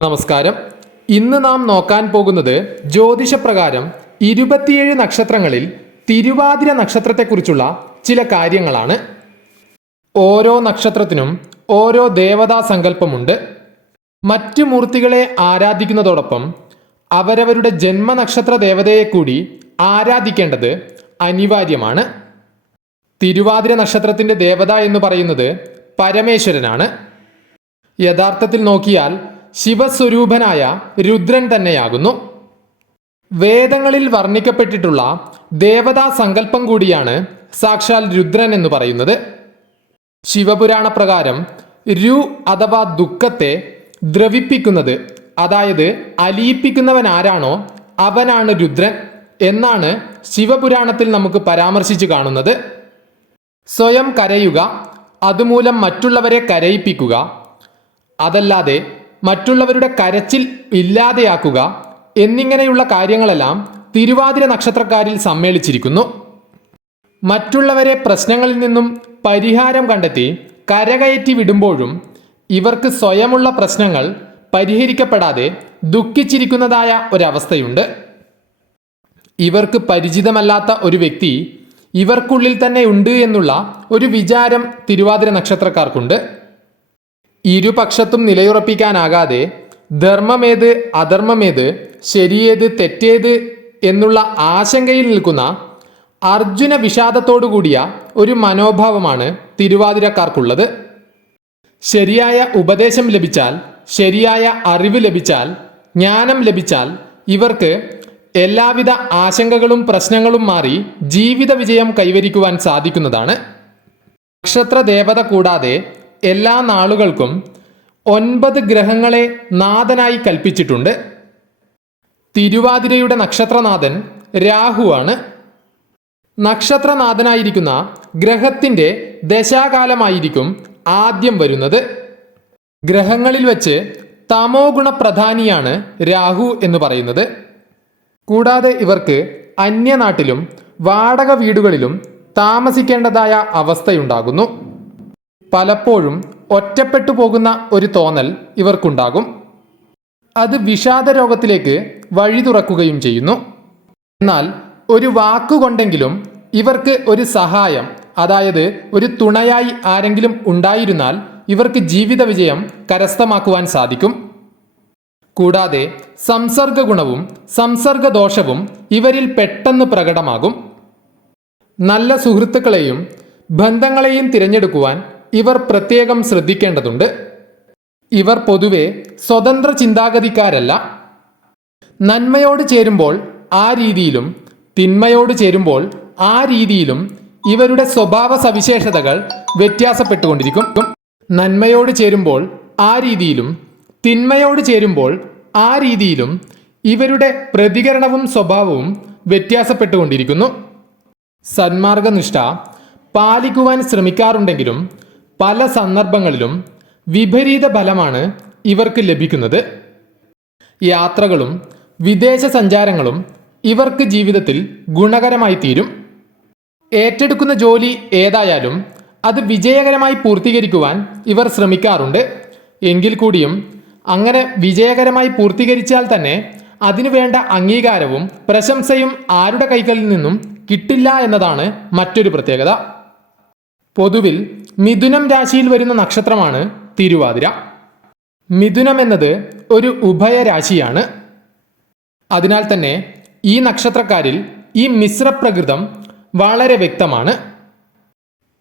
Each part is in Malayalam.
നമസ്കാരം. ഇന്ന് നാം നോക്കാൻ പോകുന്നത് ജ്യോതിഷപ്രകാരം ഇരുപത്തിയേഴ് നക്ഷത്രങ്ങളിൽ തിരുവാതിര നക്ഷത്രത്തെക്കുറിച്ചുള്ള ചില കാര്യങ്ങളാണ്. ഓരോ നക്ഷത്രത്തിനും ഓരോ ദേവതാ സങ്കല്പമുണ്ട്. മറ്റ് മൂർത്തികളെ ആരാധിക്കുന്നതോടൊപ്പം അവരവരുടെ ജന്മനക്ഷത്ര ദേവതയെ കൂടി ആരാധിക്കേണ്ടത് അനിവാര്യമാണ്. തിരുവാതിര നക്ഷത്രത്തിന്റെ ദേവത എന്ന് പറയുന്നത് പരമേശ്വരനാണ്. യഥാർത്ഥത്തിൽ നോക്കിയാൽ ശിവസ്വരൂപനായ രുദ്രൻ തന്നെയാകുന്നു. വേദങ്ങളിൽ വർണിക്കപ്പെട്ടിട്ടുള്ള ദേവതാ സങ്കല്പം കൂടിയാണ് സാക്ഷാൽ രുദ്രൻ എന്ന് പറയുന്നത്. ശിവപുരാണ പ്രകാരം രു അഥവാ ദുഃഖത്തെ ദ്രവിപ്പിക്കുന്നത് അതായത് അലിയിപ്പിക്കുന്നവൻ ആരാണോ അവനാണ് രുദ്രൻ എന്നാണ് ശിവപുരാണത്തിൽ നമുക്ക് പരാമർശിച്ചു കാണുന്നത്. സ്വയം കരയുക അതുമൂലം മറ്റുള്ളവരെ കരയിപ്പിക്കുക അതല്ലാതെ മറ്റുള്ളവരുടെ കരച്ചിൽ ഇല്ലാതെയാക്കുക എന്നിങ്ങനെയുള്ള കാര്യങ്ങളെല്ലാം തിരുവാതിര നക്ഷത്രക്കാരിൽ സമ്മേളിച്ചിരിക്കുന്നു. മറ്റുള്ളവരെ പ്രശ്നങ്ങളിൽ നിന്നും പരിഹാരം കണ്ടെത്തി കരകയറ്റി വിടുമ്പോഴും ഇവർക്ക് സ്വയമുള്ള പ്രശ്നങ്ങൾ പരിഹരിക്കപ്പെടാതെ ദുഃഖിച്ചിരിക്കുന്നതായ ഒരവസ്ഥയുണ്ട്. ഇവർക്ക് പരിചിതമല്ലാത്ത ഒരു വ്യക്തി ഇവർക്കുള്ളിൽ തന്നെ ഉണ്ട് എന്നുള്ള ഒരു വിചാരം തിരുവാതിര നക്ഷത്രക്കാർക്കുണ്ട്. ഇരുപക്ഷത്തും നിലയുറപ്പിക്കാനാകാതെ ധർമ്മമേത് അധർമ്മമേത് ശരിയേത് തെറ്റേത് എന്നുള്ള ആശങ്കയിൽ നിൽക്കുന്ന അർജുന വിഷാദത്തോടു കൂടിയ ഒരു മനോഭാവമാണ് തിരുവാതിരക്കാർക്കുള്ളത്. ശരിയായ ഉപദേശം ലഭിച്ചാൽ ശരിയായ അറിവ് ലഭിച്ചാൽ ജ്ഞാനം ലഭിച്ചാൽ ഇവർക്ക് എല്ലാവിധ ആശങ്കകളും പ്രശ്നങ്ങളും മാറി ജീവിത വിജയം കൈവരിക്കുവാൻ സാധിക്കുന്നതാണ്. നക്ഷത്ര ദേവത കൂടാതെ എല്ലാ നാളുകൾക്കും ഒൻപത് ഗ്രഹങ്ങളെ നാഥനായി കൽപ്പിച്ചിട്ടുണ്ട്. തിരുവാതിരയുടെ നക്ഷത്രനാഥൻ രാഹുവാണ്. നക്ഷത്രനാഥനായിരിക്കുന്ന ഗ്രഹത്തിന്റെ ദശാകാലമായിരിക്കും ആദ്യം വരുന്നത്. ഗ്രഹങ്ങളിൽ വെച്ച് തമോ ഗുണപ്രധാനിയാണ് രാഹു എന്ന് പറയുന്നത്. കൂടാതെ ഇവർക്ക് അന്യനാട്ടിലും വാടക വീടുകളിലും താമസിക്കേണ്ടതായ അവസ്ഥയുണ്ടാകുന്നു. പലപ്പോഴും ഒറ്റപ്പെട്ടു പോകുന്ന ഒരു തോന്നൽ ഇവർക്കുണ്ടാകും. അത് വിഷാദ രോഗത്തിലേക്ക് വഴി തുറക്കുകയും ചെയ്യുന്നു. എന്നാൽ ഒരു വാക്കുകൊണ്ടെങ്കിലും ഇവർക്ക് ഒരു സഹായം അതായത് ഒരു തുണയായി ആരെങ്കിലും ഉണ്ടായിരുന്നാൽ ഇവർക്ക് ജീവിത വിജയം കരസ്ഥമാക്കുവാൻ സാധിക്കും. കൂടാതെ സംസർഗ ഗുണവും സംസർഗ ദോഷവും ഇവരിൽ പെട്ടെന്ന് പ്രകടമാകും. നല്ല സുഹൃത്തുക്കളെയും ബന്ധങ്ങളെയും തിരഞ്ഞെടുക്കുവാൻ ഇവർ പ്രത്യേകം ശ്രദ്ധിക്കേണ്ടതുണ്ട്. ഇവർ പൊതുവെ സ്വതന്ത്ര ചിന്താഗതിക്കാരല്ല. നന്മയോട് ചേരുമ്പോൾ ആ രീതിയിലും തിന്മയോട് ചേരുമ്പോൾ ആ രീതിയിലും ഇവരുടെ സ്വഭാവ സവിശേഷതകൾ വ്യത്യാസപ്പെട്ടുകൊണ്ടിരിക്കും. നന്മയോട് ചേരുമ്പോൾ ആ രീതിയിലും തിന്മയോട് ചേരുമ്പോൾ ആ രീതിയിലും ഇവരുടെ പ്രതികരണവും സ്വഭാവവും വ്യത്യാസപ്പെട്ടുകൊണ്ടിരിക്കുന്നു. സന്മാർഗനിഷ്ഠ പാലിക്കുവാൻ ശ്രമിക്കാറുണ്ടെങ്കിലും പല സന്ദർഭങ്ങളിലും വിപരീത ഫലമാണ് ഇവർക്ക് ലഭിക്കുന്നത്. യാത്രകളും വിദേശ സഞ്ചാരങ്ങളും ഇവർക്ക് ജീവിതത്തിൽ ഗുണകരമായി തീരും. ഏറ്റെടുക്കുന്ന ജോലി ഏതായാലും അത് വിജയകരമായി പൂർത്തീകരിക്കുവാൻ ഇവർ ശ്രമിക്കാറുണ്ട്. എങ്കിൽ കൂടിയും അങ്ങനെ വിജയകരമായി പൂർത്തീകരിച്ചാൽ തന്നെ അതിനുവേണ്ട അംഗീകാരവും പ്രശംസയും ആരുടെ കൈകളിൽ നിന്നും കിട്ടില്ല എന്നതാണ് മറ്റൊരു പ്രത്യേകത. പൊതുവിൽ മിഥുനം രാശിയിൽ വരുന്ന നക്ഷത്രമാണ് തിരുവാതിര. മിഥുനം എന്നത് ഒരു ഉഭയരാശിയാണ് അതിനാൽ തന്നെ ഈ നക്ഷത്രക്കാരിൽ ഈ മിശ്രപ്രകൃതം വളരെ വ്യക്തമാണ്.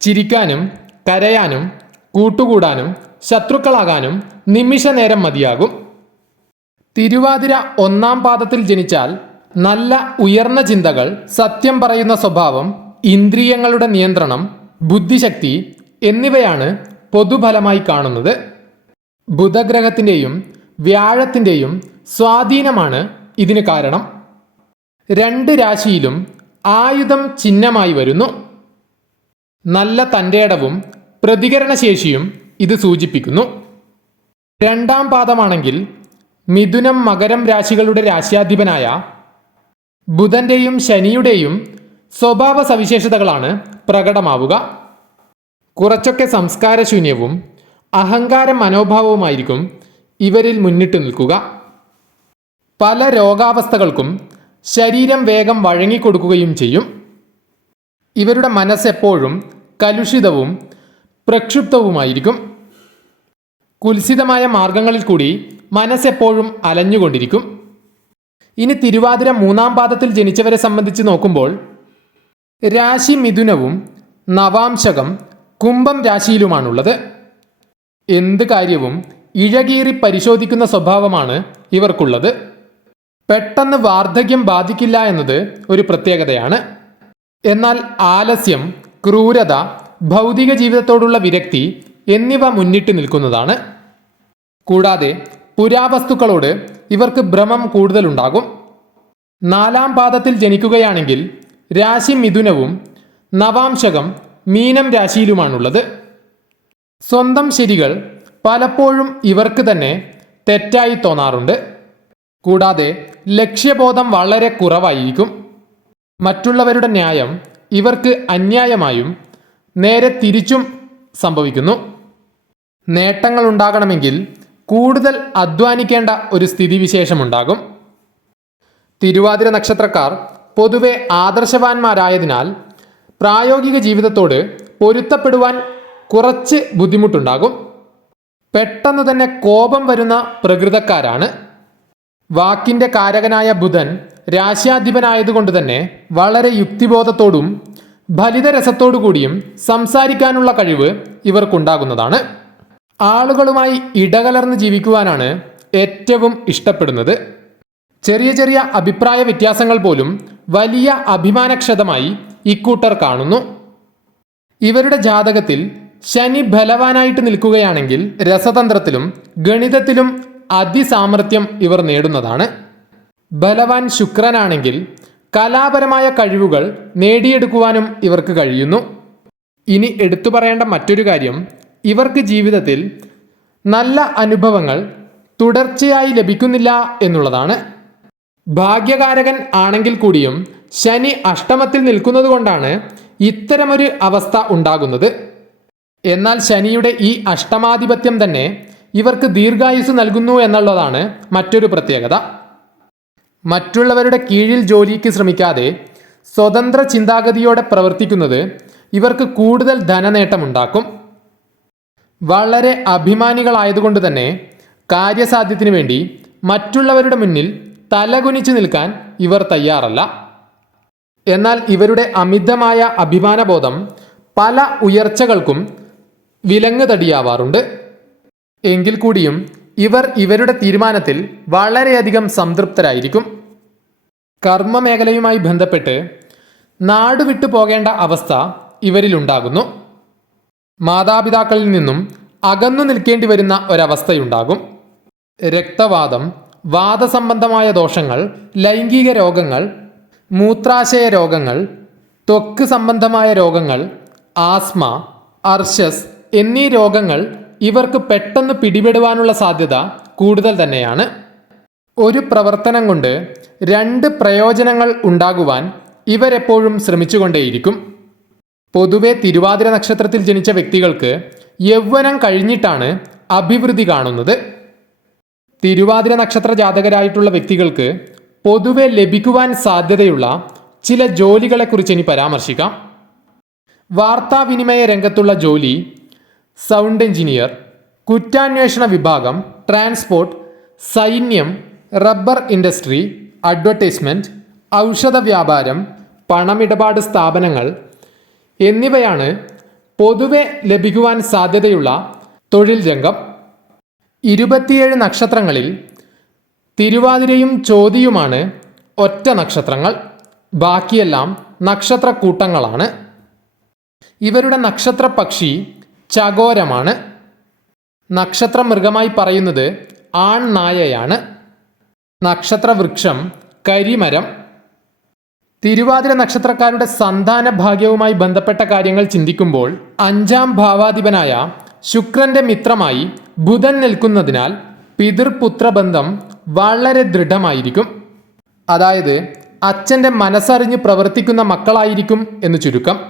ചിരിക്കാനും കരയാനും കൂട്ടുകൂടാനും ശത്രുക്കളാകാനും നിമിഷ നേരം മതിയാകും. തിരുവാതിര ഒന്നാം പാദത്തിൽ ജനിച്ചാൽ നല്ല ഉയർന്ന ചിന്തകൾ സത്യം പറയുന്ന സ്വഭാവം ഇന്ദ്രിയങ്ങളുടെ നിയന്ത്രണം ബുദ്ധിശക്തി എന്നിവയാണ് പൊതുഫലമായി കാണുന്നത്. ബുധഗ്രഹത്തിന്റെയും വ്യാഴത്തിന്റെയും സ്വാധീനമാണ് ഇതിന് കാരണം. രണ്ട് രാശിയിലും ആയുധം ചിഹ്നമായി വരുന്നു. നല്ല തന്റെടവും പ്രതികരണശേഷിയും ഇത് സൂചിപ്പിക്കുന്നു. രണ്ടാം പാദമാണെങ്കിൽ മിഥുനം മകരം രാശികളുടെ രാശ്യാധിപനായ ബുധന്റെയും ശനിയുടെയും സ്വഭാവ സവിശേഷതകളാണ് പ്രകടമാവുക. കുറച്ചൊക്കെ സംസ്കാരശൂന്യവും അഹങ്കാര മനോഭാവവുമായിരിക്കും ഇവരിൽ മുന്നിട്ട് നിൽക്കുക. പല രോഗാവസ്ഥകൾക്കും ശരീരം വേഗം വഴങ്ങിക്കൊടുക്കുകയും ചെയ്യും. ഇവരുടെ മനസ്സെപ്പോഴും കലുഷിതവും പ്രക്ഷുബ്ധവുമായിരിക്കും. കുൽസിതമായ മാർഗങ്ങളിൽ കൂടി മനസ്സെപ്പോഴും അലഞ്ഞുകൊണ്ടിരിക്കും. ഇനി തിരുവാതിര മൂന്നാം പാദത്തിൽ ജനിച്ചവരെ സംബന്ധിച്ച് നോക്കുമ്പോൾ രാശി മിഥുനവും നവാംശകം കുംഭം രാശിയിലുമാണുള്ളത്. എന്ത് കാര്യവും ഇഴകീറി പരിശോധിക്കുന്ന സ്വഭാവമാണ് ഇവർക്കുള്ളത്. പെട്ടെന്ന് വാർദ്ധക്യം ബാധിക്കില്ല എന്നത് ഒരു പ്രത്യേകതയാണ്. എന്നാൽ ആലസ്യം ക്രൂരത ഭൗതിക ജീവിതത്തോടുള്ള വിരക്തി എന്നിവ മുന്നിട്ട് നിൽക്കുന്നതാണ്. കൂടാതെ പുരാവസ്തുക്കളോട് ഇവർക്ക് ഭ്രമം കൂടുതലുണ്ടാകും. നാലാം പാദത്തിൽ ജനിക്കുകയാണെങ്കിൽ രാശി മിഥുനവും നവാംശകം മീനം രാശിയിലുമാണുള്ളത്. സ്വന്തം ശരികൾ പലപ്പോഴും ഇവർക്ക് തന്നെ തെറ്റായി തോന്നാറുണ്ട്. കൂടാതെ ലക്ഷ്യബോധം വളരെ കുറവായിരിക്കും. മറ്റുള്ളവരുടെ ന്യായം ഇവർക്ക് അന്യായമായും നേരെ തിരിച്ചും സംഭവിക്കുന്നു. നേട്ടങ്ങൾ ഉണ്ടാകണമെങ്കിൽ കൂടുതൽ അധ്വാനിക്കേണ്ട ഒരു സ്ഥിതിവിശേഷമുണ്ടാകും. തിരുവാതിര നക്ഷത്രക്കാർ പൊതുവെ ആദർശവാന്മാരായതിനാൽ പ്രായോഗിക ജീവിതത്തോട് പൊരുത്തപ്പെടുവാൻ കുറച്ച് ബുദ്ധിമുട്ടുണ്ടാകും. പെട്ടെന്ന് തന്നെ കോപം വരുന്ന പ്രകൃതക്കാരാണ്. വാക്കിന്റെ കാരകനായ ബുധൻ രാശ്യാധിപനായതുകൊണ്ട് തന്നെ വളരെ യുക്തിബോധത്തോടും ഫലിതരസത്തോടു കൂടിയും സംസാരിക്കാനുള്ള കഴിവ് ഇവർക്കുണ്ടാകുന്നതാണ്. ആളുകളുമായി ഇടകലർന്ന് ജീവിക്കുവാനാണ് ഏറ്റവും ഇഷ്ടപ്പെടുന്നത്. ചെറിയ ചെറിയ അഭിപ്രായ വ്യത്യാസങ്ങൾ പോലും വലിയ അഭിമാനക്ഷതമായി ഇക്കൂട്ടർ കാണുന്നു. ഇവരുടെ ജാതകത്തിൽ ശനി ബലവാനായിട്ട് നിൽക്കുകയാണെങ്കിൽ രസതന്ത്രത്തിലും ഗണിതത്തിലും അതിസാമർഥ്യം ഇവർ നേടുന്നതാണ്. ബലവാൻ ശുക്രനാണെങ്കിൽ കലാപരമായ കഴിവുകൾ നേടിയെടുക്കുവാനും ഇവർക്ക് കഴിയുന്നു. ഇനി എടുത്തു പറയേണ്ട മറ്റൊരു കാര്യം ഇവർക്ക് ജീവിതത്തിൽ നല്ല അനുഭവങ്ങൾ തുടർച്ചയായി ലഭിക്കുന്നില്ല എന്നുള്ളതാണ്. ഭാഗ്യകാരകൻ ആണെങ്കിൽ കൂടിയും ശനി അഷ്ടമത്തിൽ നിൽക്കുന്നത് കൊണ്ടാണ് ഇത്തരമൊരു അവസ്ഥ ഉണ്ടാകുന്നത്. എന്നാൽ ശനിയുടെ ഈ അഷ്ടമാധിപത്യം തന്നെ ഇവർക്ക് ദീർഘായുസ് നൽകുന്നു എന്നുള്ളതാണ് മറ്റൊരു പ്രത്യേകത. മറ്റുള്ളവരുടെ കീഴിൽ ജോലിക്ക് ശ്രമിക്കാതെ സ്വതന്ത്ര ചിന്താഗതിയോടെ പ്രവർത്തിക്കുന്നത് ഇവർക്ക് കൂടുതൽ ധനനേട്ടമുണ്ടാക്കും. വളരെ അഭിമാനികളായതുകൊണ്ട് തന്നെ കാര്യസാധ്യത്തിനു വേണ്ടി മറ്റുള്ളവരുടെ മുന്നിൽ തലകുനിച്ചു നിൽക്കാൻ ഇവർ തയ്യാറല്ല. എന്നാൽ ഇവരുടെ അമിതമായ അഭിമാനബോധം പല ഉയർച്ചകൾക്കും വിലങ്ങ് തടിയാവാറുണ്ട്. എങ്കിൽ കൂടിയും ഇവർ ഇവരുടെ തീരുമാനത്തിൽ വളരെയധികം സംതൃപ്തരായിരിക്കും. കർമ്മമേഖലയുമായി ബന്ധപ്പെട്ട് നാടുവിട്ടു പോകേണ്ട അവസ്ഥ ഇവരിലുണ്ടാകുന്നു. മാതാപിതാക്കളിൽ നിന്നും അകന്നു നിൽക്കേണ്ടി വരുന്ന ഒരവസ്ഥയുണ്ടാകും. രക്തവാദം വാദസംബന്ധമായ ദോഷങ്ങൾ ലൈംഗിക രോഗങ്ങൾ മൂത്രാശയ രോഗങ്ങൾ ത്വക്ക് സംബന്ധമായ രോഗങ്ങൾ ആസ്മ അർഷസ് എന്നീ രോഗങ്ങൾ ഇവർക്ക് പെട്ടെന്ന് പിടിപെടുവാനുള്ള സാധ്യത കൂടുതൽ തന്നെയാണ്. ഒരു പ്രവർത്തനം കൊണ്ട് രണ്ട് പ്രയോജനങ്ങൾ ഉണ്ടാകുവാൻ ഇവരെപ്പോഴും ശ്രമിച്ചുകൊണ്ടേയിരിക്കും. പൊതുവെ തിരുവാതിര നക്ഷത്രത്തിൽ ജനിച്ച വ്യക്തികൾക്ക് യൗവനം കഴിഞ്ഞിട്ടാണ് അഭിവൃദ്ധി കാണുന്നത്. തിരുവാതിര നക്ഷത്ര ജാതകരായിട്ടുള്ള വ്യക്തികൾക്ക് പൊതുവെ ലഭിക്കുവാൻ സാധ്യതയുള്ള ചില ജോലികളെക്കുറിച്ച് ഇനി പരാമർശിക്കാം. വാർത്താവിനിമയ രംഗത്തുള്ള ജോലി സൗണ്ട് എഞ്ചിനീയർ കുറ്റാന്വേഷണ വിഭാഗം ട്രാൻസ്പോർട്ട് സൈന്യം റബ്ബർ ഇൻഡസ്ട്രി അഡ്വർടൈസ്മെന്റ് ഔഷധ വ്യാപാരം പണമിടപാട് സ്ഥാപനങ്ങൾ എന്നിവയാണ് പൊതുവെ ലഭിക്കുവാൻ സാധ്യതയുള്ള തൊഴിൽ രംഗം. ഇരുപത്തിയേഴ് നക്ഷത്രങ്ങളിൽ തിരുവാതിരയും ചോതിയുമാണ് ഒറ്റ നക്ഷത്രങ്ങൾ. ബാക്കിയെല്ലാം നക്ഷത്രക്കൂട്ടങ്ങളാണ്. ഇവരുടെ നക്ഷത്ര പക്ഷി ചകോരമാണ്. നക്ഷത്ര മൃഗമായി പറയുന്നത് ആൺനായയാണ്. നക്ഷത്ര വൃക്ഷം കരിമരം. തിരുവാതിര നക്ഷത്രക്കാരുടെ സന്താന ഭാഗ്യവുമായി ബന്ധപ്പെട്ട കാര്യങ്ങൾ ചിന്തിക്കുമ്പോൾ അഞ്ചാം ഭാവാധിപനായ ശുക്രന്റെ മിത്രമായി ബുധൻ നിൽക്കുന്നതിനാൽ പിതൃപുത്രബന്ധം വളരെ ദൃഢമായിരിക്കും. അതായത് അച്ഛന്റെ മനസ്സറിഞ്ഞ് പ്രവർത്തിക്കുന്ന മക്കളായിരിക്കും എന്ന് ചുരുക്കം.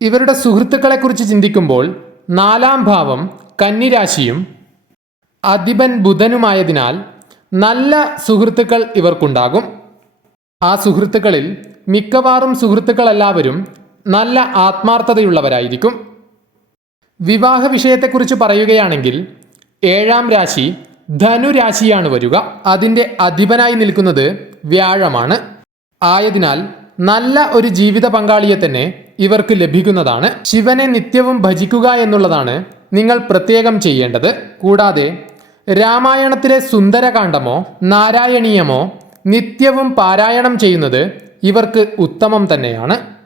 ഇവരുടെ സുഹൃത്തുക്കളെക്കുറിച്ച് ചിന്തിക്കുമ്പോൾ നാലാം ഭാവം കന്നിരാശിയും അധിപൻ ബുധനുമായതിനാൽ നല്ല സുഹൃത്തുക്കൾ ഇവർക്കുണ്ടാകും. ആ സുഹൃത്തുക്കളിൽ മിക്കവാറും സുഹൃത്തുക്കളെല്ലാവരും നല്ല ആത്മാർത്ഥതയുള്ളവരായിരിക്കും. വിവാഹ വിഷയത്തെക്കുറിച്ച് പറയുകയാണെങ്കിൽ ഏഴാം രാശി ധനുരാശിയാണ് വരിക. അതിന്റെ അധിപനായി നിൽക്കുന്നത് വ്യാഴമാണ്. ആയതിനാൽ നല്ല ഒരു ജീവിത പങ്കാളിയെ തന്നെ ഇവർക്ക് ലഭിക്കുന്നതാണ്. ശിവനെ നിത്യവും ഭജിക്കുക എന്നുള്ളതാണ് നിങ്ങൾ പ്രത്യേകം ചെയ്യേണ്ടത്. കൂടാതെ രാമായണത്തിലെ സുന്ദരകാന്ഡമോ നാരായണീയമോ നിത്യവും പാരായണം ചെയ്യുന്നത് ഇവർക്ക് ഉത്തമം തന്നെയാണ്.